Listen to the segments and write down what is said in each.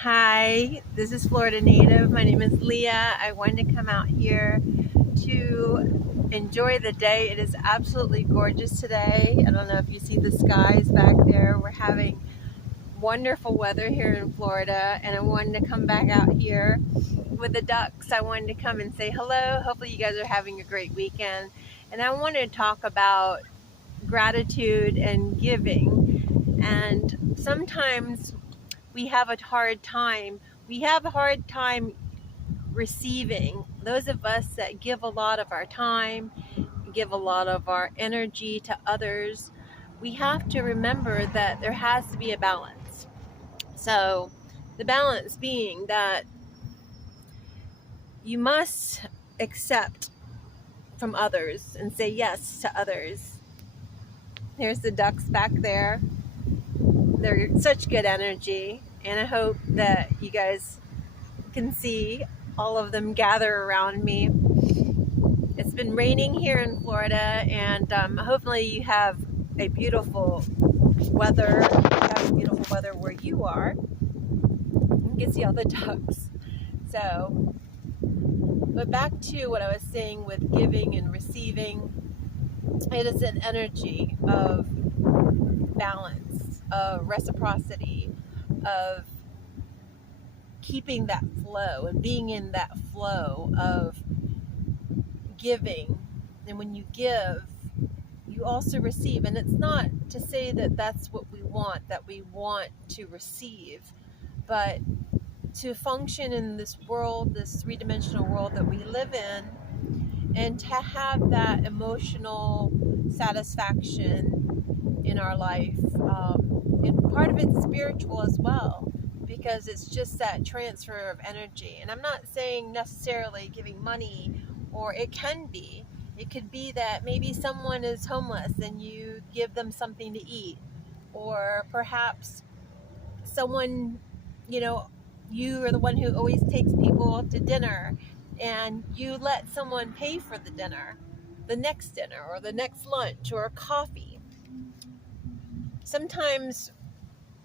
Hi, this is Florida Native. My name is Leah. I wanted to come out here to enjoy the day. It is absolutely gorgeous today. I don't know if you see the skies back there. We're having wonderful weather here in Florida, and I wanted to come back out here with the ducks. I wanted to come and say hello. Hopefully, you guys are having a great weekend. And I wanted to talk about gratitude and giving. And sometimes we have a hard time. We have a hard time receiving. Those of us that give a lot of our time, give a lot of our energy to others, we have to remember that there has to be a balance. So, the balance being that you must accept from others and say yes to others. There's the ducks back there. They're such good energy, and I hope that you guys can see all of them gather around me. It's been raining here in Florida, and hopefully you have a beautiful weather. You have beautiful weather where you are. You can see all the ducks. So, but back to what I was saying with giving and receiving. It is an energy of balance, of reciprocity, of keeping that flow and being in that flow of giving. And when you give, you also receive. And it's not to say that that's what we want, that we want to receive, but to function in this world, this three-dimensional world that we live in, and to have that emotional satisfaction in our life. And part of it's spiritual as well, because it's just that transfer of energy. And I'm not saying necessarily giving money, or it can be. It could be that maybe someone is homeless and you give them something to eat, or perhaps someone, you know, you are the one who always takes people to dinner, and you let someone pay for the dinner, the next dinner, or the next lunch, or coffee. Sometimes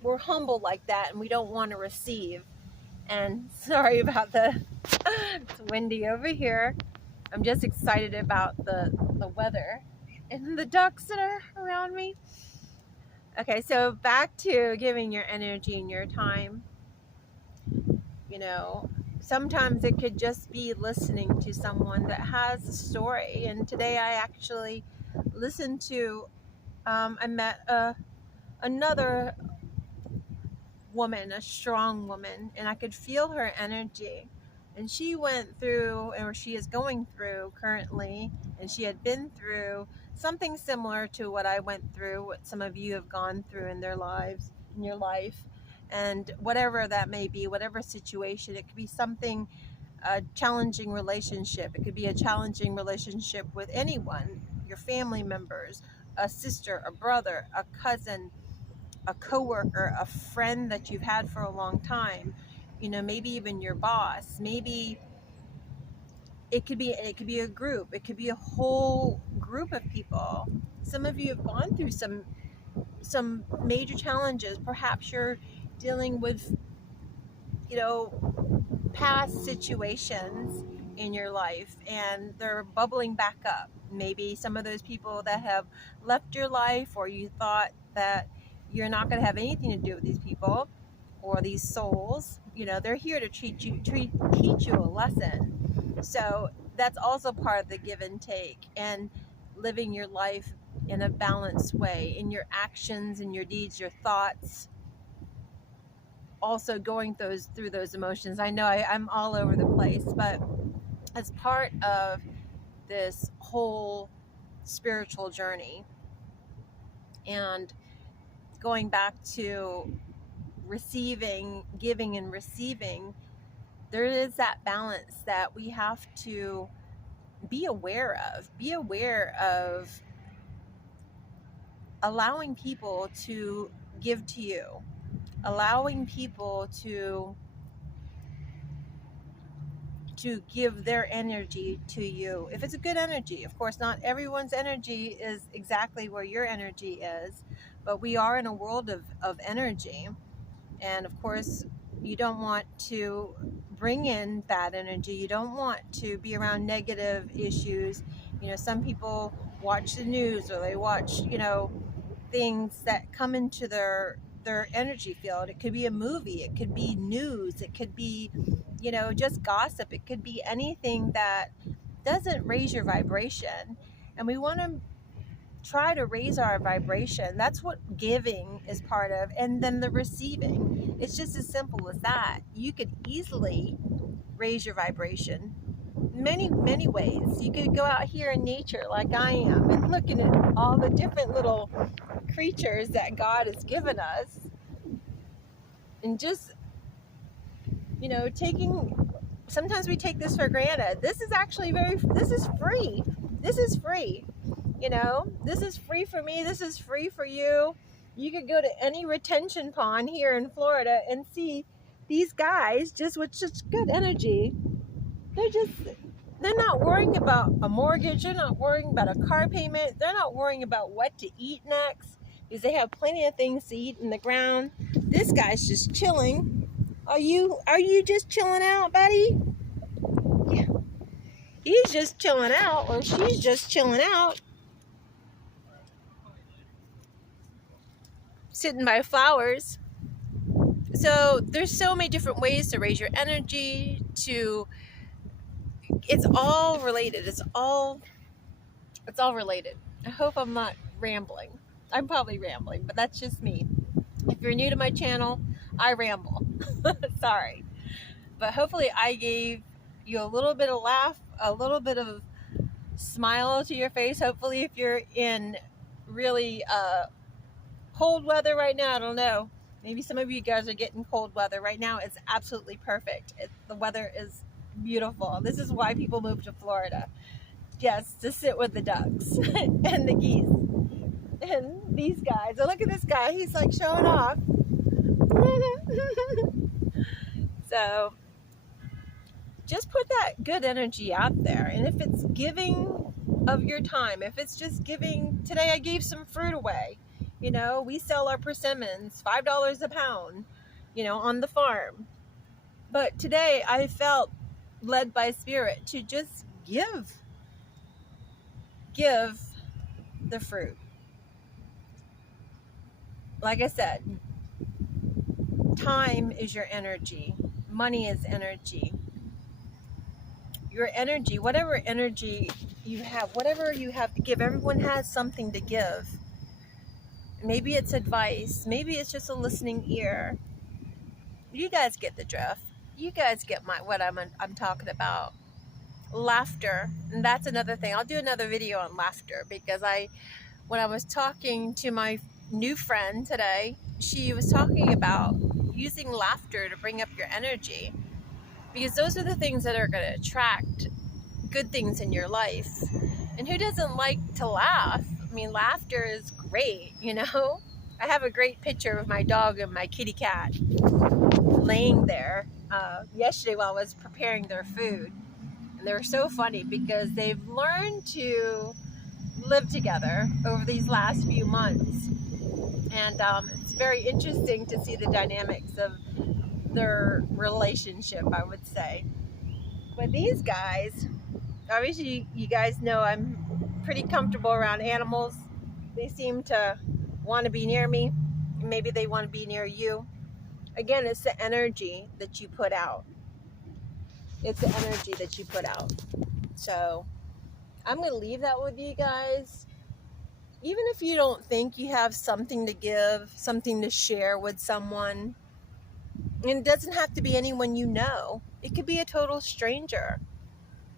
we're humble like that and we don't want to receive. And sorry about it's windy over here. I'm just excited about the weather and the ducks that are around me. Okay, so back to giving your energy and your time. You know, sometimes it could just be listening to someone that has a story. And today I actually listened to, I met another woman, a strong woman, and I could feel her energy. And she went through, or she is going through currently, and she had been through something similar to what I went through, what some of you have gone through in their lives, in your life. And whatever that may be, whatever situation, it could be something, a challenging relationship. It could be a challenging relationship with anyone, your family members, a sister, a brother, a cousin, a coworker, a friend that you've had for a long time, you know, maybe even your boss. Maybe it could be a group. It could be a whole group of people. Some of you have gone through some major challenges. Perhaps you're dealing with, you know, past situations in your life, and they're bubbling back up. Maybe some of those people that have left your life, or you thought that you're not going to have anything to do with these people or these souls, you know, they're here to teach you a lesson. So that's also part of the give and take, and living your life in a balanced way, in your actions, in your deeds, your thoughts, also going through those emotions. I know I'm all over the place, but as part of this whole spiritual journey, and going back to receiving, giving and receiving, there is that balance that we have to be aware of. Be aware of allowing people to give to you, allowing people to give their energy to you. If it's a good energy, of course, not everyone's energy is exactly where your energy is, but we are in a world of energy. And of course, You don't want to bring in bad energy. You don't want to be around negative issues. You know, some people watch the news, or they watch, you know, things that come into their energy field. It could be a movie, it could be news, it could be, you know, just gossip. It could be anything that doesn't raise your vibration. And we want to try to raise our vibration. That's what giving is part of. And then the receiving. It's just as simple as that. You could easily raise your vibration many ways. You could go out here in nature like I am and looking at all the different little creatures that God has given us, and just, you know, sometimes we take this for granted. This is actually this is free. This is free. You know, this is free for me. This is free for you. You could go to any retention pond here in Florida and see these guys just with such good energy. They're not worrying about a mortgage. They're not worrying about a car payment. They're not worrying about what to eat next, because they have plenty of things to eat in the ground. This guy's just chilling. Are you just chilling out, buddy? Yeah. He's just chilling out, or she's just chilling out. Sitting by flowers. So there's so many different ways to raise your energy, it's all related. It's all related. I hope I'm not rambling. I'm probably rambling, but that's just me. If you're new to my channel, I ramble. Sorry. But hopefully I gave you a little bit of laugh, a little bit of smile to your face. Hopefully if you're in really cold weather right now, I don't know. Maybe some of you guys are getting cold weather. Right now it's absolutely perfect. The weather is beautiful. This is why people move to Florida. Yes, to sit with the ducks and the geese and these guys. Oh, look at this guy. He's like showing off. So just put that good energy out there. And if it's giving of your time, if it's just giving, today I gave some fruit away. You know, we sell our persimmons, $5 a pound, you know, on the farm. But today I felt led by Spirit to just give the fruit. Like I said, time is your energy. Money is energy. Your energy, whatever energy you have, whatever you have to give, everyone has something to give. Maybe it's advice. Maybe it's just a listening ear. You guys get the drift. You guys get what I'm talking about. Laughter. And that's another thing. I'll do another video on laughter, because when I was talking to my new friend today, she was talking about using laughter to bring up your energy, because those are the things that are going to attract good things in your life. And who doesn't like to laugh? I mean, laughter is great, you know? I have a great picture of my dog and my kitty cat laying there yesterday while I was preparing their food. And they were so funny because they've learned to live together over these last few months. And it's very interesting to see the dynamics of their relationship, I would say. But these guys, obviously you guys know I'm pretty comfortable around animals. They seem to want to be near me. Maybe they want to be near you. Again, it's the energy that you put out. It's the energy that you put out. So I'm going to leave that with you guys. Even if you don't think you have something to give, something to share with someone, and it doesn't have to be anyone you know. It could be a total stranger.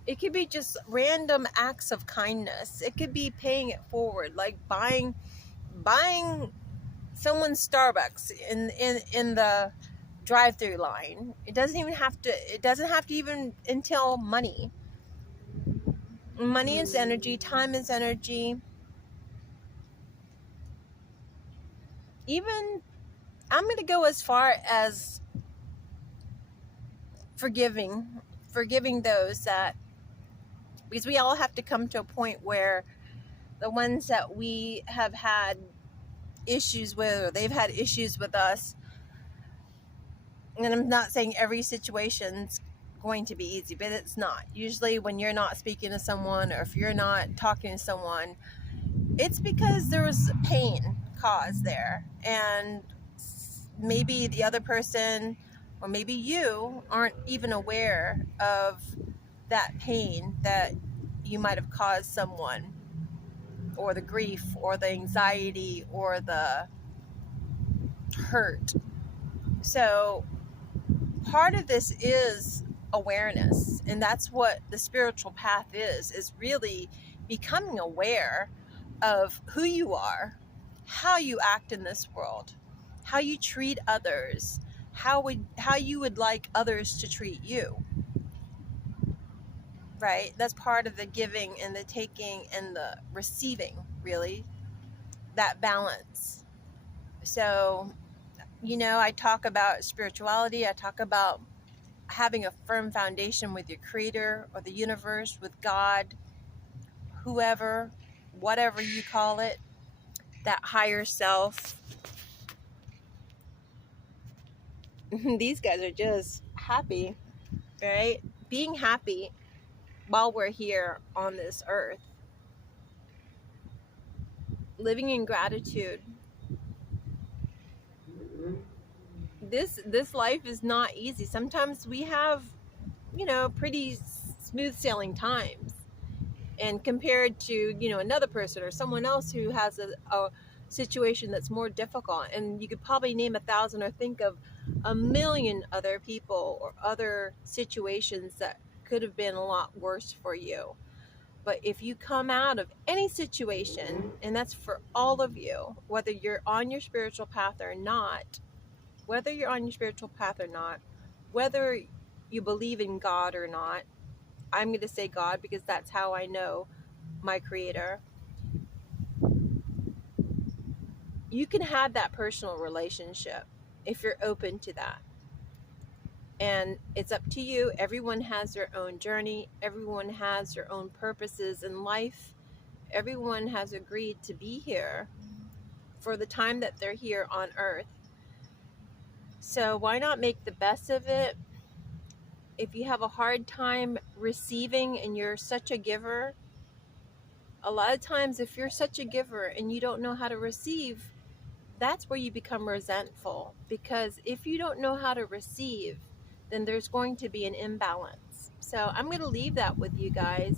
It could be just random acts of kindness. It could be paying it forward, like buying someone's Starbucks in the drive-through line. It doesn't have to even entail money. Money is energy, time is energy. Even I'm going to go as far as forgiving those that, because we all have to come to a point where the ones that we have had issues with, or they've had issues with us, And I'm not saying every situation's going to be easy, but it's not. Usually when you're not speaking to someone, or if you're not talking to someone, it's because there was pain caused there, and maybe the other person or maybe you aren't even aware of that pain that you might have caused someone, or the grief or the anxiety or the hurt. So part of this is awareness, and that's what the spiritual path is really becoming aware of who you are, how you act in this world, how you treat others, how you would like others to treat you. Right? That's part of the giving and the taking and the receiving, really, that balance. So, I talk about spirituality, I talk about having a firm foundation with your creator or the universe, with God, whoever, whatever you call it, that higher self. These guys are just happy, right? Being happy while we're here on this earth, living in gratitude. This life is not easy. Sometimes we have, pretty smooth sailing times, and compared to another person or someone else who has a situation that's more difficult, and you could probably name 1,000 or think of a million other people or other situations that could have been a lot worse for you. But if you come out of any situation, and that's for all of you, whether you're on your spiritual path or not, whether you believe in God or not, I'm going to say God because that's how I know my creator. You can have that personal relationship if you're open to that. And it's up to you. Everyone has their own journey. Everyone has their own purposes in life. Everyone has agreed to be here for the time that they're here on earth. So why not make the best of it? If you have a hard time receiving and you're such a giver, a lot of times if you're such a giver and you don't know how to receive, that's where you become resentful. Because if you don't know how to receive, then there's going to be an imbalance. So I'm going to leave that with you guys.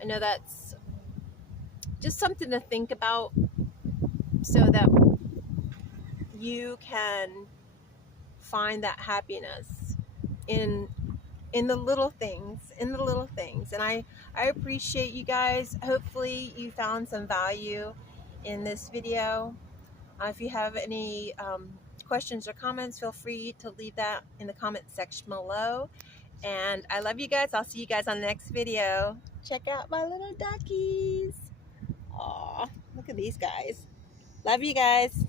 I know that's just something to think about, so that you can find that happiness in the little things, And I appreciate you guys. Hopefully you found some value in this video. If you have any questions or comments, feel free to leave that in the comment section below. And I love you guys. I'll see you guys on the next video. Check out my little duckies. Aw, look at these guys. Love you guys.